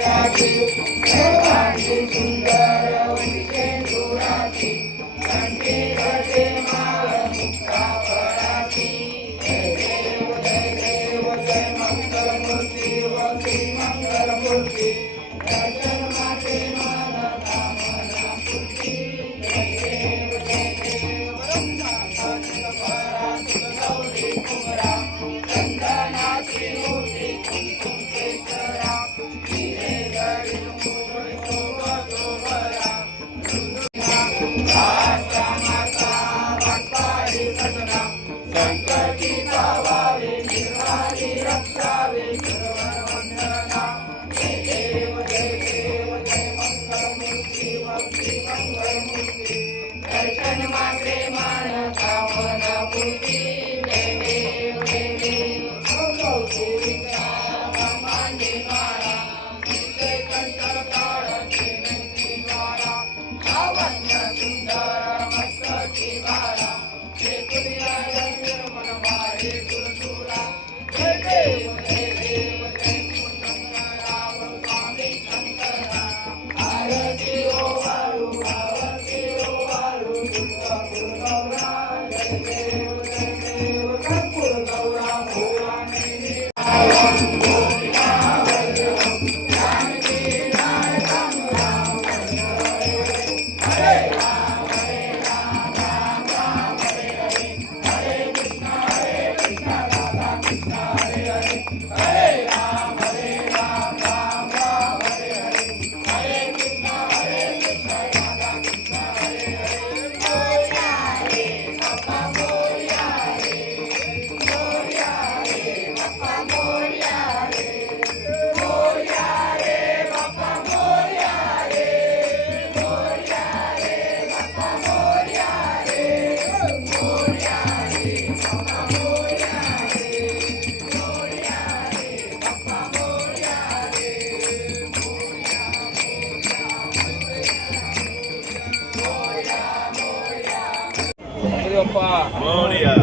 Happy, so happy, so happy, so. Thank you. Glória.